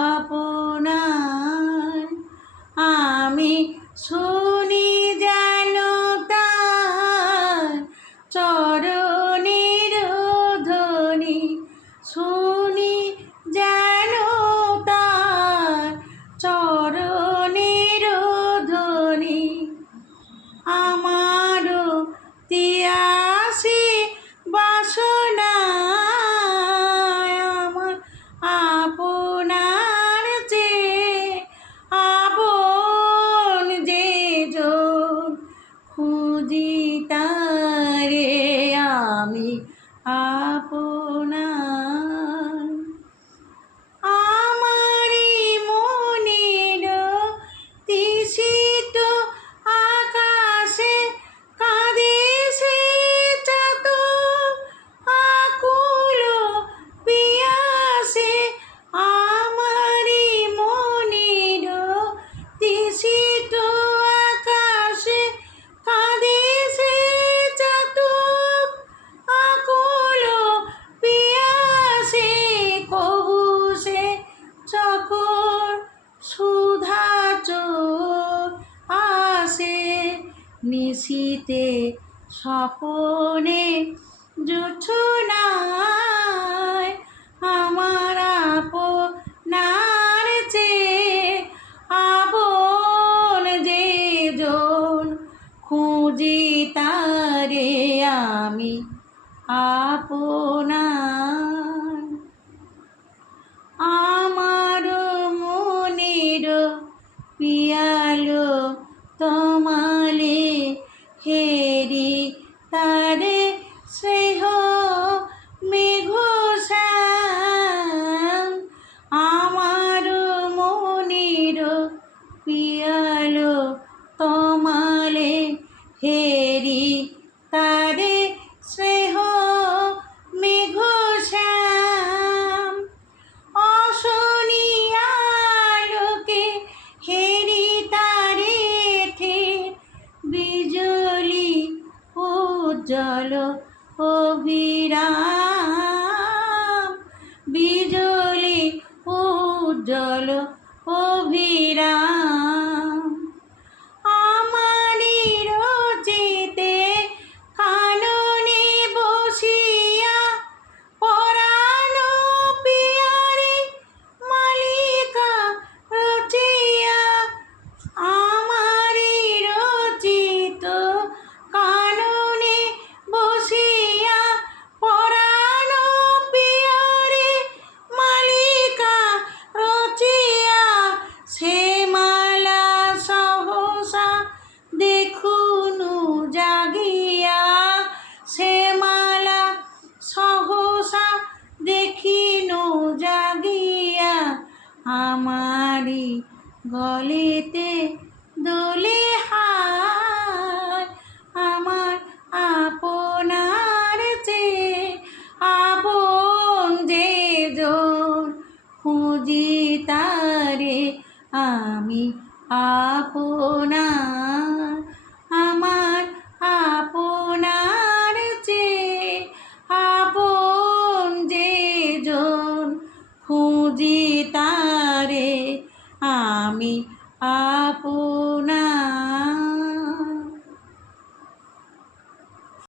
আপনার আমি শুনি যেন তার চরণের ধ্বনি, শুনি যেন তার চরণের ধ্বনি। আমারও তিয়াসী বাসনা আমার আপনার চেয়ে আপন যে জন, খুঁজি তারে আমি আপনার। আমারি মনের তৃষিত আকাশে কাঁদে সে চাতক আকুল পিয়াসে। আমারি মনের তৃষিত আকাশে কাঁদে সে চাতক আকুল পিয়াসে। কবু সে চকর সুধা চোখ আসে, নিশীতে স্বপনে জোছনায় আমার আপনার চেয়ে আপন যে জন, খুঁজি তারে আমি আপনার। আমার মনের পিয়ালো তমালে হেরি তারে স্নেহ মেঘশ্যাম। আমার মনের পিয়ালো তমালে হেরি তারে স্নেহ মেঘশ্যাম। অশনি আলোকে হেরি তারে ঠের বিজলি উজ্জ্বল অভিরাম, বিজলি উজ্জ্বল অভিরাম। আমারি রচিতে কাননে বসিয়া পরাণ পিয়ারে মালিকা রচিয়া। আমারি রচিত কাননে বসিয়া পরাণ পিয়ারে মালিকা রচিয়া। সে মালা সহসা দেখুনু জাগিয়া, সে মালা সহসা দেখিনু জাগিয়া। আমারি গলেতে দোলে হার, আমার আপনার চেয়ে আপন যে জন, খুঁজি তারে আমি আপনার। আমার আপনার চেয়ে আপন যে জন, খুঁজি তারে আমি আপনার।